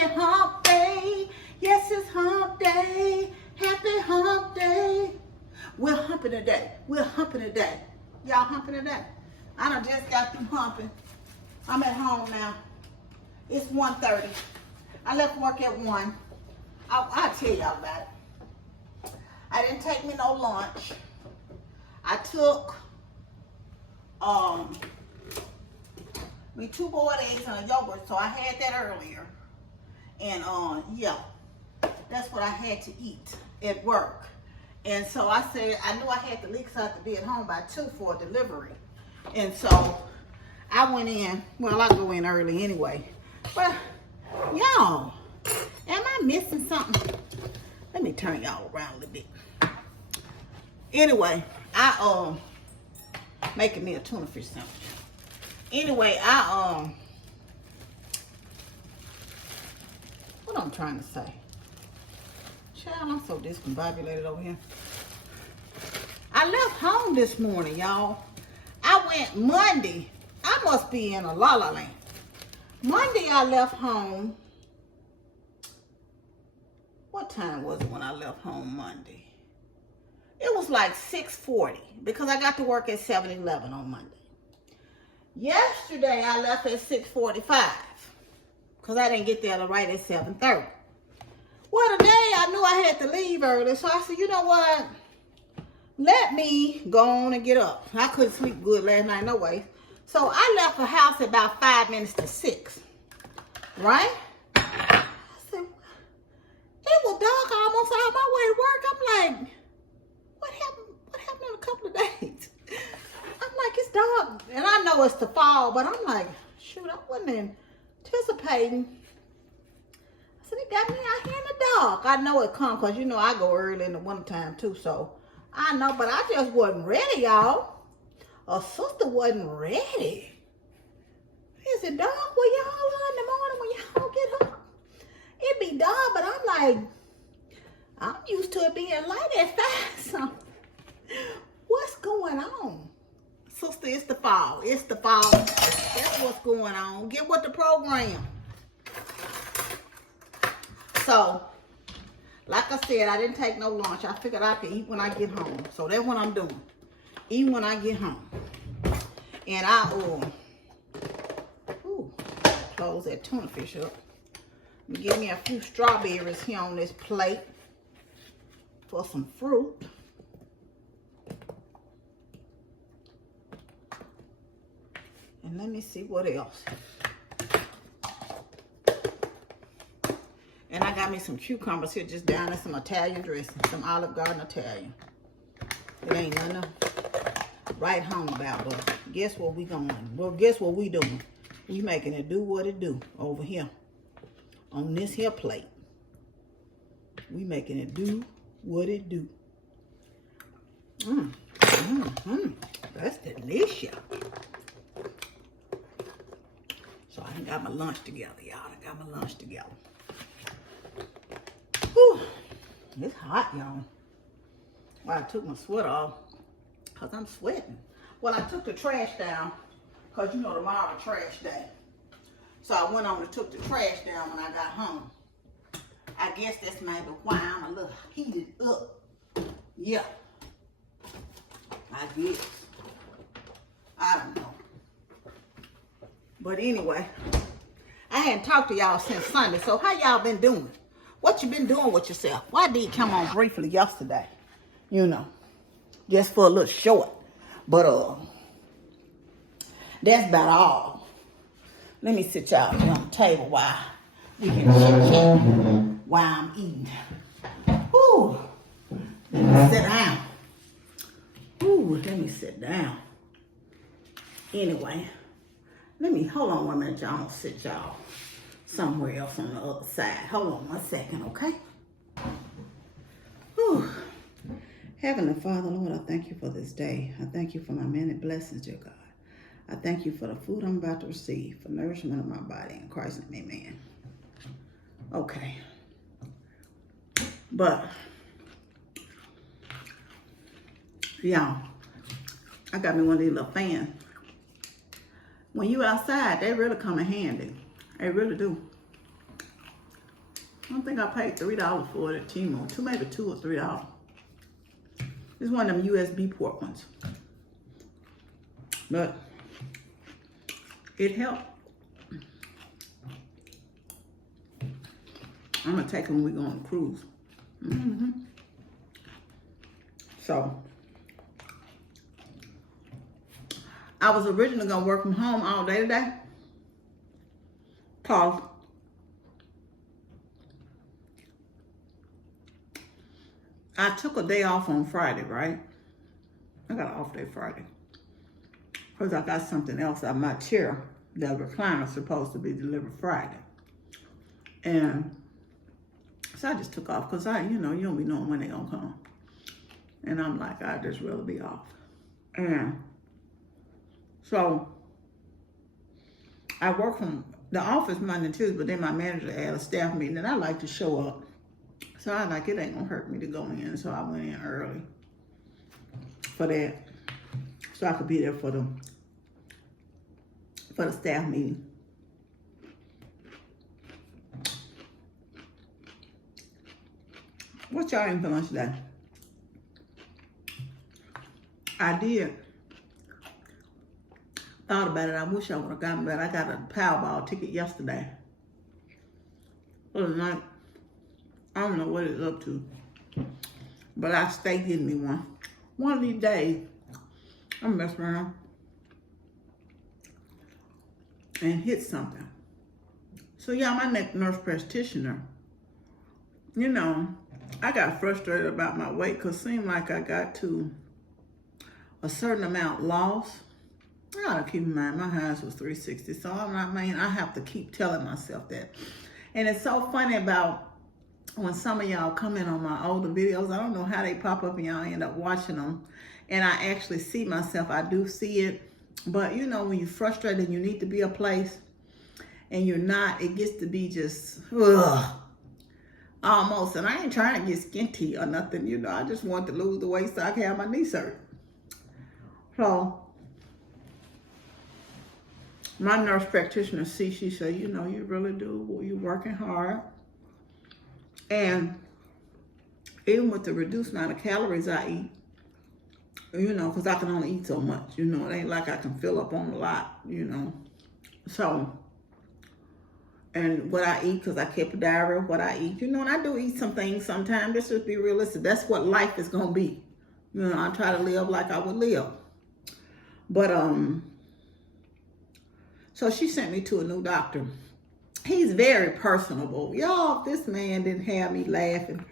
Happy hump day. Yes, it's hump day. Happy hump day. We're humping today. We're humping today. Y'all humping today? I done just got through humping. I'm at home now. It's 1:30. I left work at 1. I'll tell y'all about it. I didn't take me no lunch. I took me 2 boiled eggs and a yogurt, so I had that earlier. And yeah, that's what I had to eat at work. And so I said, I knew I had to leave because I had to be at home by 2 for a delivery. And so I went in, well, I go in early anyway. But y'all, am I missing something? Let me turn y'all around a little bit. Anyway, I making me a tuna fish sandwich. Anyway, what I'm trying to say. Child, I'm so discombobulated over here. I left home this morning, y'all. I went Monday. I must be in a la-la land. Monday I left home. What time was it when I left home Monday? It was like 6:40 because I got to work at 7-Eleven on Monday. Yesterday I left at 6:45 because I didn't get there right at 7:30. Well, today I knew I had to leave early, so I said, you know what? Let me go on and get up. I couldn't sleep good last night no way. So I left the house at about 5 minutes to 6. Right? I said, it was dark almost all my way to work. I'm like, what happened in a couple of days? I'm like, it's dark. And I know it's the fall, but I'm like, shoot, I wasn't anticipating. I said, it got me out here in the dark. I know it come because, you know, I go early in the wintertime too, so I know, but I just wasn't ready, y'all. A sister wasn't ready. Is it dark where y'all are in the morning when y'all get up? It be dark, but I'm like, I'm used to it being light at 5, so what's going on? Sister, it's the fall. It's the fall. That's what's going on. Get with the program. So, like I said, I didn't take no lunch. I figured I could eat when I get home. So that's what I'm doing. Eat when I get home. And I close that tuna fish up. Give me a few strawberries here on this plate for some fruit. And let me see what else. And I got me some cucumbers here just down in some Italian dressing, some Olive Garden Italian. It ain't nothing to write home about, but guess what we going? Well, guess what we doing? We making it do what it do over here on this here plate. We making it do what it do. That's delicious. So I done got my lunch together, y'all. I got my lunch together. Whew. It's hot, y'all. Well, I took my sweater off because I'm sweating. Well, I took the trash down because, you know, tomorrow's trash day. So I went on and took the trash down when I got home. I guess that's maybe why I'm a little heated up. Yeah. I guess. I don't know. But anyway, I hadn't talked to y'all since Sunday. So how y'all been doing? What you been doing with yourself? Well, I did come on briefly yesterday. You know, just for a little short. But that's about all. Let me sit y'all here on the table while we can chit-chat while I'm eating. Ooh, let me sit down. Ooh, let me sit down. Anyway, hold on 1 minute, y'all. I'm gonna sit y'all somewhere else on the other side. Hold on 1 second, okay? Whew. Heavenly Father, Lord, I thank you for this day. I thank you for my many blessings, dear God. I thank you for the food I'm about to receive, for nourishment of my body. In Christ's name, amen. Okay. But, y'all, I got me one of these little fans. When you outside, they really come in handy. They really do. I think I paid $3 for it at Timo. Maybe $2 or $3. It's one of them USB port ones. But it helped. I'm gonna take them when we go on a cruise. So I was originally gonna work from home all day today. Pause. I took a day off on Friday, right? I got an off day Friday. Because I got something else on my chair. The recliner is supposed to be delivered Friday. And so I just took off because you don't be knowing when they're going to come. And I'm like, I'd just rather be off. And so I work from the office Monday and Tuesday, but then my manager had a staff meeting and I like to show up. So I like, it ain't gonna hurt me to go in. So I went in early for that. So I could be there for the staff meeting. What y'all eating for lunch today? I did. Thought about it. I wish I would have gotten better. I got a Powerball ticket yesterday. Other than that, I don't know what it's up to. But I stay getting me one. One of these days, I'm messing around and hit something. So yeah, my next nurse practitioner, I got frustrated about my weight because it seemed like I got to a certain amount lost. I gotta keep in mind, my highest was 360. So I have to keep telling myself that. And it's so funny about when some of y'all come in on my older videos, I don't know how they pop up and y'all end up watching them. And I actually see myself, I do see it. But when you're frustrated and you need to be a place and you're not, it gets to be just, almost. And I ain't trying to get skinty or nothing, I just want to lose the weight so I can have my knee surgery. So my nurse practitioner, she said, you really do, you're working hard. And even with the reduced amount of calories I eat, because I can only eat so much, it ain't like I can fill up on a lot, So, and what I eat, because I kept a diary of what I eat, and I do eat some things sometimes. Let's just be realistic. That's what life is going to be. I try to live like I would live. But, so she sent me to a new doctor. He's very personable. Y'all, this man didn't have me laughing.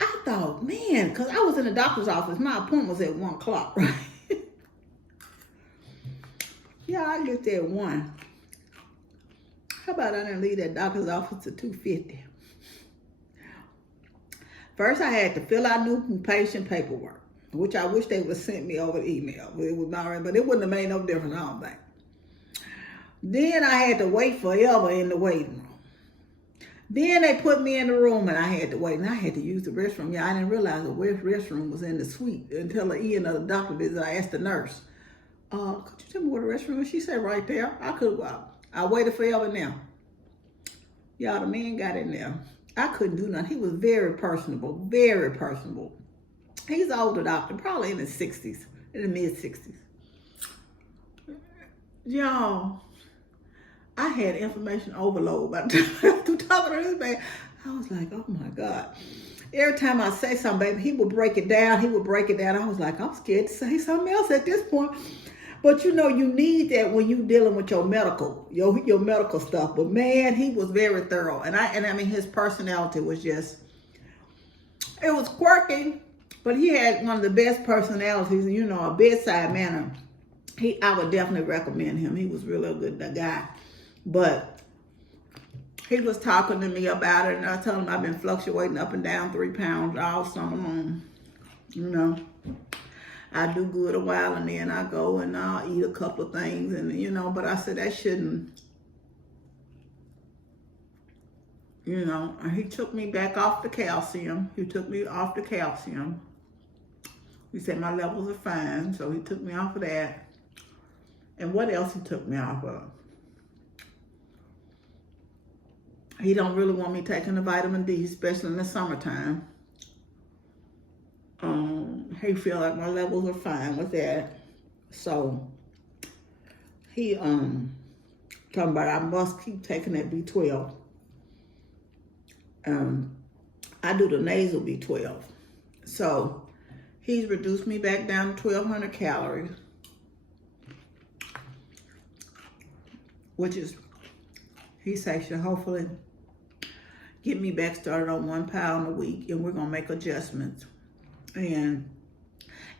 I thought, man, because I was in the doctor's office. My appointment was at 1 o'clock, right? Yeah, I get there at 1. How about I didn't leave that doctor's office at 2:50? First, I had to fill out new patient paperwork, which I wish they would have sent me over email. But it wouldn't have made no difference, I don't think. Then I had to wait forever in the waiting room. Then they put me in the room and I had to wait. And I had to use the restroom. Yeah, I didn't realize the restroom was in the suite until the end of the doctor visit. I asked the nurse, could you tell me where the restroom is? She said right there. I waited forever now. Y'all, the man got in there. I couldn't do nothing. He was very personable, very personable. He's an older doctor, probably in his 60s, in the mid-60s. Y'all, I had information overload by the time talking to this man. I was like, oh my God. Every time I say something, baby, he would break it down. I was like, I'm scared to say something else at this point. But you need that when you're dealing with your medical stuff. But man, he was very thorough. And I mean, his personality was just, it was quirky, but he had one of the best personalities, a bedside manner. I would definitely recommend him. He was really a good guy. But he was talking to me about it, and I told him I've been fluctuating up and down 3 pounds all summer long. I do good a while, and then I go and I'll eat a couple of things, and but I said that shouldn't, and he took me back off the calcium. He said my levels are fine, so he took me off of that. And what else he took me off of? He don't really want me taking the vitamin D, especially in the summertime. He feel like my levels are fine with that. So he talking about I must keep taking that B12. I do the nasal B12. So he's reduced me back down to 1,200 calories, which is, he says, should hopefully get me back started on 1 pound a week, and we're gonna make adjustments. And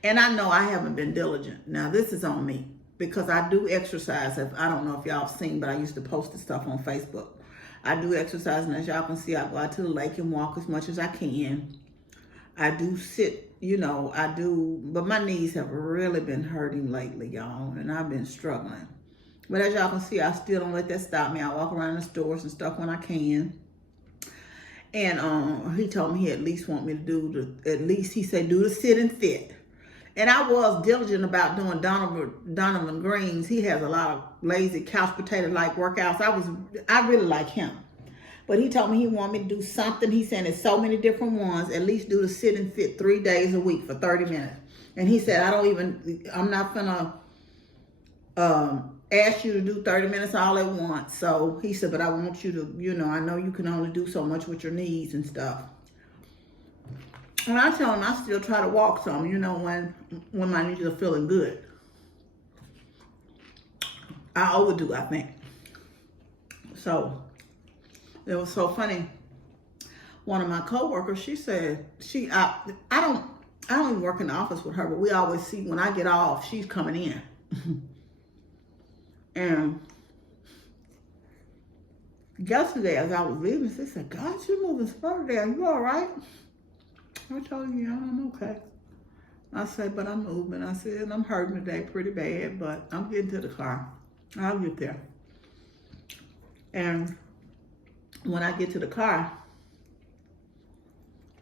I know I haven't been diligent. Now this is on me because I do exercise. I don't know if y'all have seen, but I used to post the stuff on Facebook. I do exercise, and as y'all can see, I go out to the lake and walk as much as I can. I do sit, you know, I do, but my knees have really been hurting lately, y'all, and I've been struggling. But as y'all can see, I still don't let that stop me. I walk around the stores and stuff when I can. And he told me he at least want me to do he said do the sit and fit. And I was diligent about doing Donovan Green's. He has a lot of lazy couch potato-like workouts. I really like him. But he told me he wanted me to do something. He said there's so many different ones. At least do the sit and fit 3 days a week for 30 minutes. And he said, I'm not gonna ask you to do 30 minutes all at once. So he said, but I want you to, you know, I know you can only do so much with your knees and stuff. And I tell him I still try to walk some, you know, when my knees are feeling good. I overdo, I think. So it was so funny. One of my coworkers, she said, I don't even work in the office with her, but we always see when I get off, she's coming in. And yesterday, as I was leaving, she said, God, you're moving slow today. Are you all right? I told her, yeah, I'm okay. I said, but I'm moving. I said, I'm hurting today pretty bad, but I'm getting to the car. I'll get there. And when I get to the car,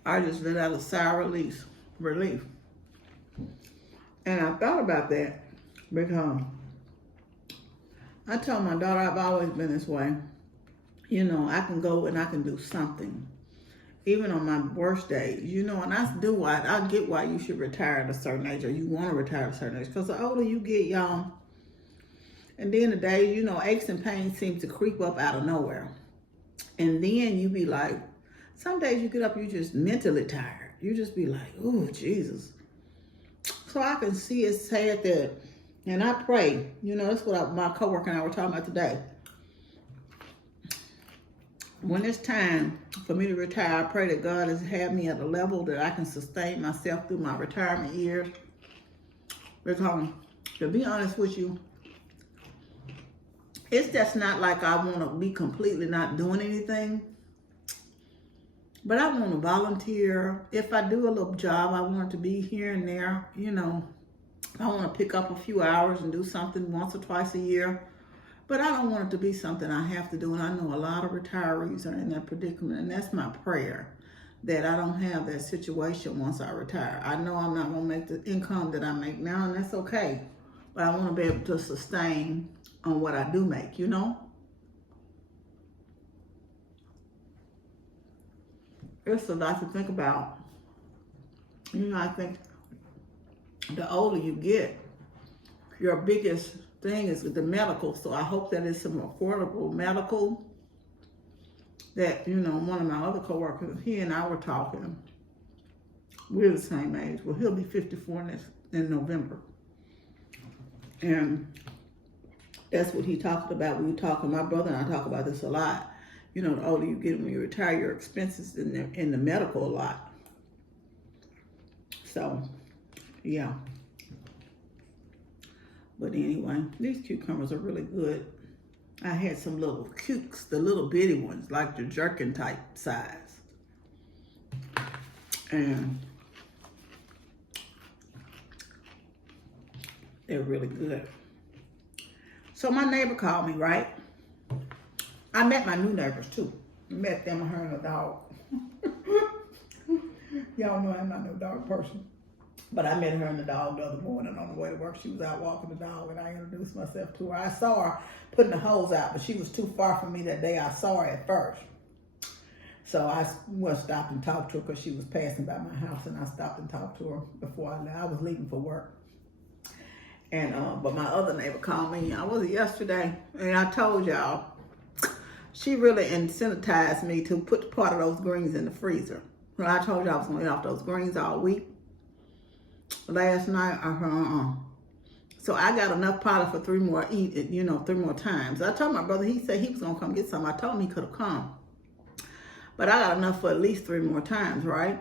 I just let out a sigh of relief. And I thought about that because I told my daughter I've always been this way. You know, I can go and I can do something. Even on my worst days, you know, and I get why you should retire at a certain age, or you want to retire at a certain age. Because the older you get, y'all, and then the days, you know, aches and pains seem to creep up out of nowhere. And then you be like, some days you get up, you just mentally tired. You just be like, oh, Jesus. So I can see it said that, and I pray, you know, that's what my coworker and I were talking about today. When it's time for me to retire, I pray that God has had me at a level that I can sustain myself through my retirement years. Because, to be honest with you, it's just not like I want to be completely not doing anything. But I want to volunteer. If I do a little job, I want to be here and there. You know, I want to pick up a few hours and do something once or twice a year. But I don't want it to be something I have to do. And I know a lot of retirees are in that predicament. And that's my prayer, that I don't have that situation once I retire. I know I'm not going to make the income that I make now, and that's okay. But I want to be able to sustain on what I do make, you know? It's a lot to think about. You know, I think the older you get, your biggest thing is with the medical. So I hope that it's some affordable medical. That, you know, one of my other coworkers, he and I were talking. We're the same age. Well, he'll be 54 in November. And that's what he talked about. We were talking, my brother and I talk about this a lot. You know, the older you get when you retire, your expenses in the medical a lot. So, yeah. But anyway, these cucumbers are really good. I had some little cukes, the little bitty ones, like the jerkin type size. And they're really good. So my neighbor called me, right? I met my new neighbors too. Met them, her and the dog. Y'all know I'm not no dog person. But I met her and the dog the other morning on the way to work. She was out walking the dog, and I introduced myself to her. I saw her putting the hose out, but she was too far from me that day. I saw her at first. So I stopped and talked to her because she was passing by my house, and I stopped and talked to her before I left. I was leaving for work. And but my other neighbor called me. I was yesterday, and I told y'all, she really incentivized me to put part of those greens in the freezer. Well, I told y'all I was going to eat off those greens all week. Last night, So I got enough powder for 3 more times. I told my brother, he said he was going to come get some. I told him he could have come. But I got enough for at least 3 more times, right?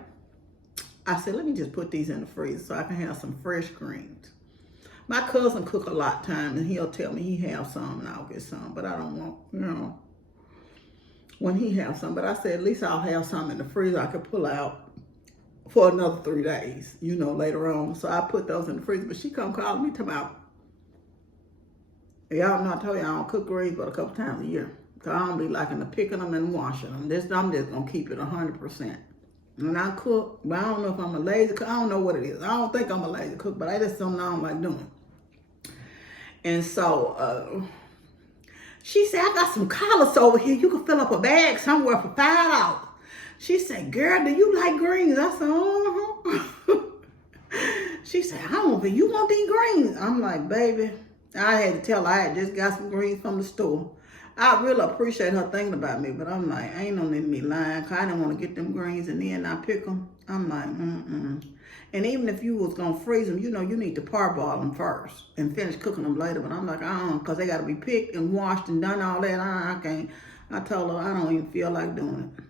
I said, let me just put these in the freezer so I can have some fresh greens. My cousin cook a lot of time, and he'll tell me he have some, and I'll get some. But I don't want, when he have some. But I said, at least I'll have some in the freezer I could pull out for another 3 days, later on. So I put those in the freezer. But she come calling me about, y'all know I told you I don't cook greens but a couple times a year. Because I don't be liking to picking them and washing them. I'm just going to keep it 100%. When I cook, but I don't know if I'm a lazy cook. I don't know what it is. I don't think I'm a lazy cook, but I just don't know I don't like doing. And so she said, I got some collards over here. You can fill up a bag somewhere for $5. She said, girl, do you like greens? I said, She said, I don't think you want these greens. I'm like, baby, I had to tell her I had just got some greens from the store. I really appreciate her thinking about me, but I'm like, ain't no need me lying, because I didn't want to get them greens and then I pick them. I'm like, And even if you was going to freeze them, you need to parboil them first and finish cooking them later. But I'm like, because they got to be picked and washed and done all that. I can't. I told her I don't even feel like doing it.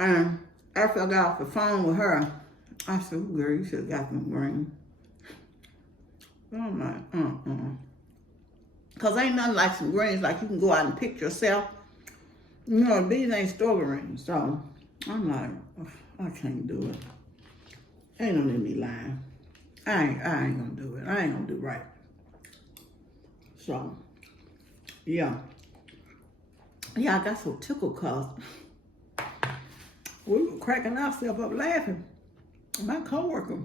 And after I got off the phone with her, I said, girl, you should have got them greens. I'm like, Because ain't nothing like some greens like you can go out and pick yourself. These ain't store greens. So I'm like, I can't do it. Ain't no need me lying. I ain't gonna do it. I ain't gonna do right. So, yeah. Yeah, I got so tickled because we were cracking ourselves up laughing. My coworker,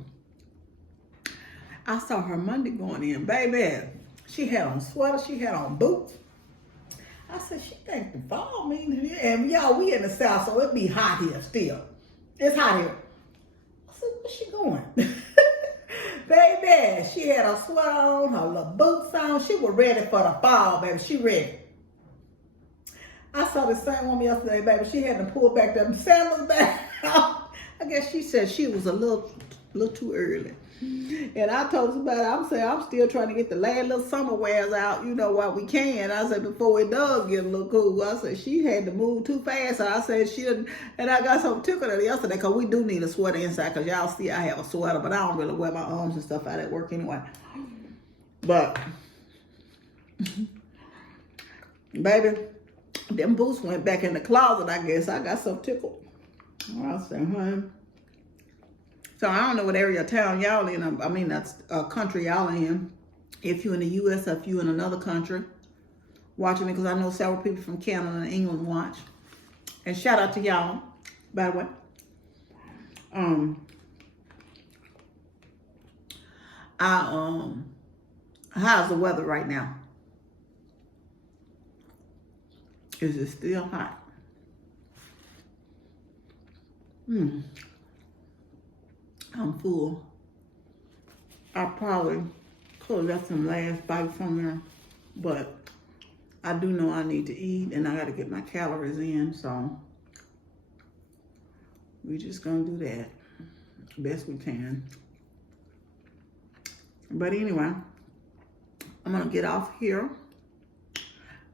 I saw her Monday going in, baby. She had on sweaters, she had on boots. I said, she thinks the fall means, and y'all, we in the South, so it be hot here still. It's hot here. I said, where's she going? Baby, she had her sweater on, her little boots on. She was ready for the fall, baby. She ready. I saw the same woman yesterday, baby. She had to pull back them sandals back. I guess she said she was a little too early. And I told somebody, I'm still trying to get the last little summer wears out, while we can. I said, before it does get a little cool. I said, she had to move too fast. So I said, and I got so tickled at her yesterday, because we do need a sweater inside, because y'all see I have a sweater, but I don't really wear my arms and stuff out at work anyway. But, baby, them boots went back in the closet, I guess. I got so tickled. I said, honey. So I don't know what area of town y'all in. I mean, that's a country y'all in. If you're in the U.S. or if you're in another country watching me, because I know several people from Canada and England watch. And shout out to y'all, by the way. How's the weather right now? Is it still hot? I'm full. I probably could have left some last bite somewhere, but I do know I need to eat and I got to get my calories in, so we just gonna do that best we can. But anyway, I'm gonna get off here,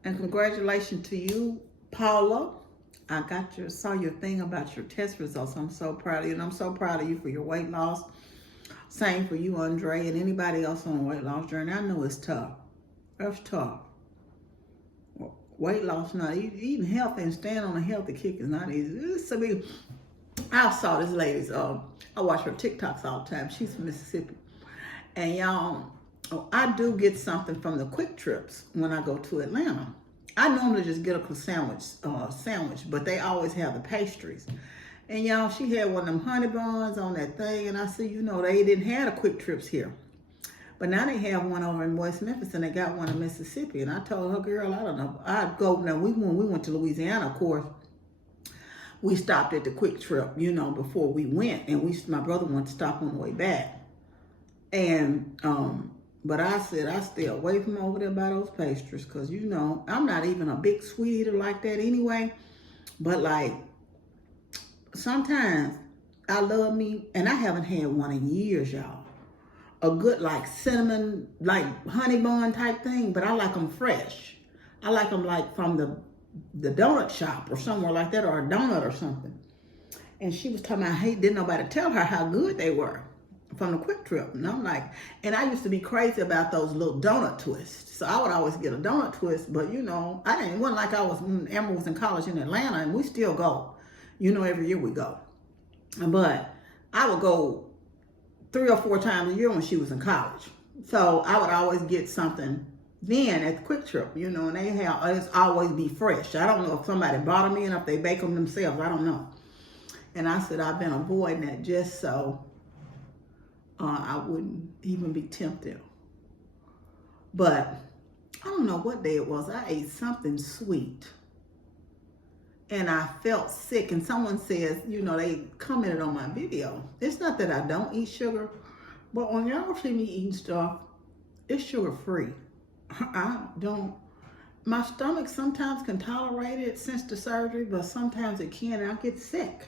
and congratulations to you, Paula. I saw your thing about your test results. I'm so proud of you, and I'm so proud of you for your weight loss. Same for you, Andre, and anybody else on a weight loss journey. I know it's tough. It's tough. Weight loss, not eating healthy and staying on a healthy kick is not easy. I saw this lady's, I watch her TikToks all the time. She's from Mississippi. And y'all, I do get something from the quick trips when I go to Atlanta. I normally just get a sandwich, but they always have the pastries. And y'all, she had one of them honey buns on that thing, and I said, they didn't have the quick trips here. But now they have one over in West Memphis, and they got one in Mississippi. And I told her, girl, I don't know. I'd go, now when we went to Louisiana, of course, we stopped at the Quick Trip, you know, before we went, and my brother wanted to stop on the way back. And but I said I stay away from over there by those pastries, because you know I'm not even a big sweet eater like that anyway. But like sometimes I love me, and I haven't had one in years, y'all. A good like cinnamon, like honey bun type thing, but I like them fresh. I like them like from the donut shop or somewhere like that, or a donut or something. And she was talking about, hey, didn't nobody tell her how good they were from the Quick Trip. And I'm like, and I used to be crazy about those little donut twists. So I would always get a donut twist, but you know, it wasn't like when Emma was in college in Atlanta, and we still go. You know, every year we go. But I would go 3 or 4 times a year when she was in college. So I would always get something then at the Quick Trip, you know, and it's always be fresh. I don't know if somebody bought them in, if they bake them themselves, I don't know. And I said I've been avoiding that just so I wouldn't even be tempted. But I don't know what day it was. I ate something sweet, and I felt sick. And someone says, you know, they commented on my video. It's not that I don't eat sugar, but when y'all see me eating stuff, it's sugar free. I don't. My stomach sometimes can tolerate it since the surgery, but sometimes it can't. I'll get sick.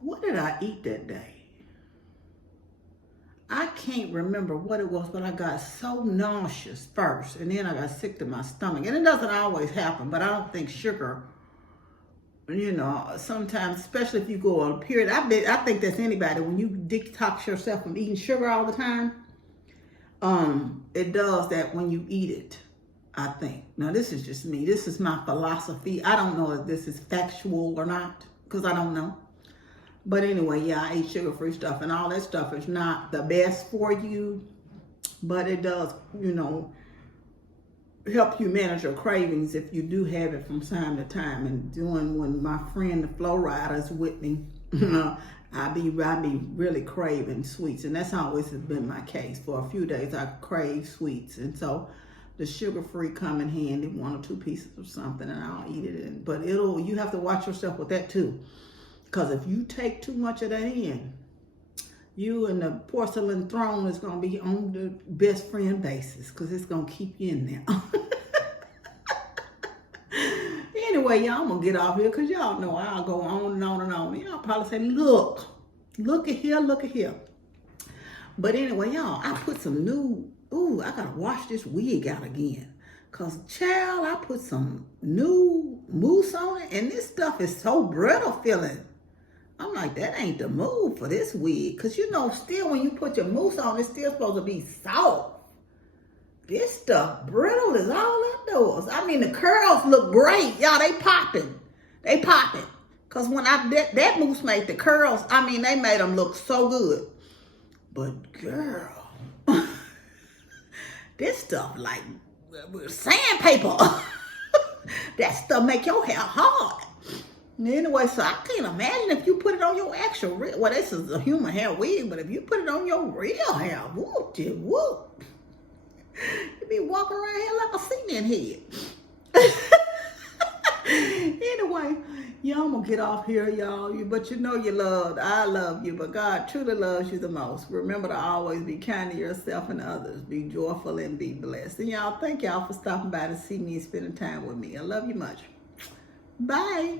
What did I eat that day? I can't remember what it was, but I got so nauseous first, and then I got sick to my stomach. And it doesn't always happen, but I don't think sugar, you know, sometimes, especially if you go on a period, I think that's anybody, when you detox yourself from eating sugar all the time, it does that when you eat it, I think. Now, this is just me. This is my philosophy. I don't know if this is factual or not, because I don't know. But anyway, yeah, I eat sugar-free stuff, and all that stuff is not the best for you, but it does, you know, help you manage your cravings if you do have it from time to time. And when my friend, the Flow Rider, is with me, I be really craving sweets, and that's always has been my case. For a few days, I crave sweets, and so the sugar-free come in handy, 1 or 2 pieces or something, and I'll eat it. But you have to watch yourself with that too. Because if you take too much of that in, you and the porcelain throne is going to be on the best friend basis, because it's going to keep you in there. Anyway, y'all, I'm going to get off here, because y'all know I'll go on and on and on. Y'all probably say, look at here, look at here. But anyway, y'all, I put some I got to wash this wig out again. Because, child, I put some new mousse on it, and this stuff is so brittle feeling. I'm like, that ain't the move for this wig. Because, you know, still when you put your mousse on, it's still supposed to be soft. This stuff brittle is all outdoors. I mean, the curls look great. Y'all, they popping. They popping. Because when that mousse made the curls, I mean, they made them look so good. But, girl, this stuff like sandpaper. That stuff make your hair hard. Anyway, so I can't imagine if you put it on your actual real, well, this is a human hair wig, but if you put it on your real hair, whoop. You be walking around here like a cement head. Anyway, y'all, I'm gonna get off here, y'all. But you know you're loved. I love you, but God truly loves you the most. Remember to always be kind to yourself and others. Be joyful and be blessed. And y'all, thank y'all for stopping by to see me and spending time with me. I love you much. Bye.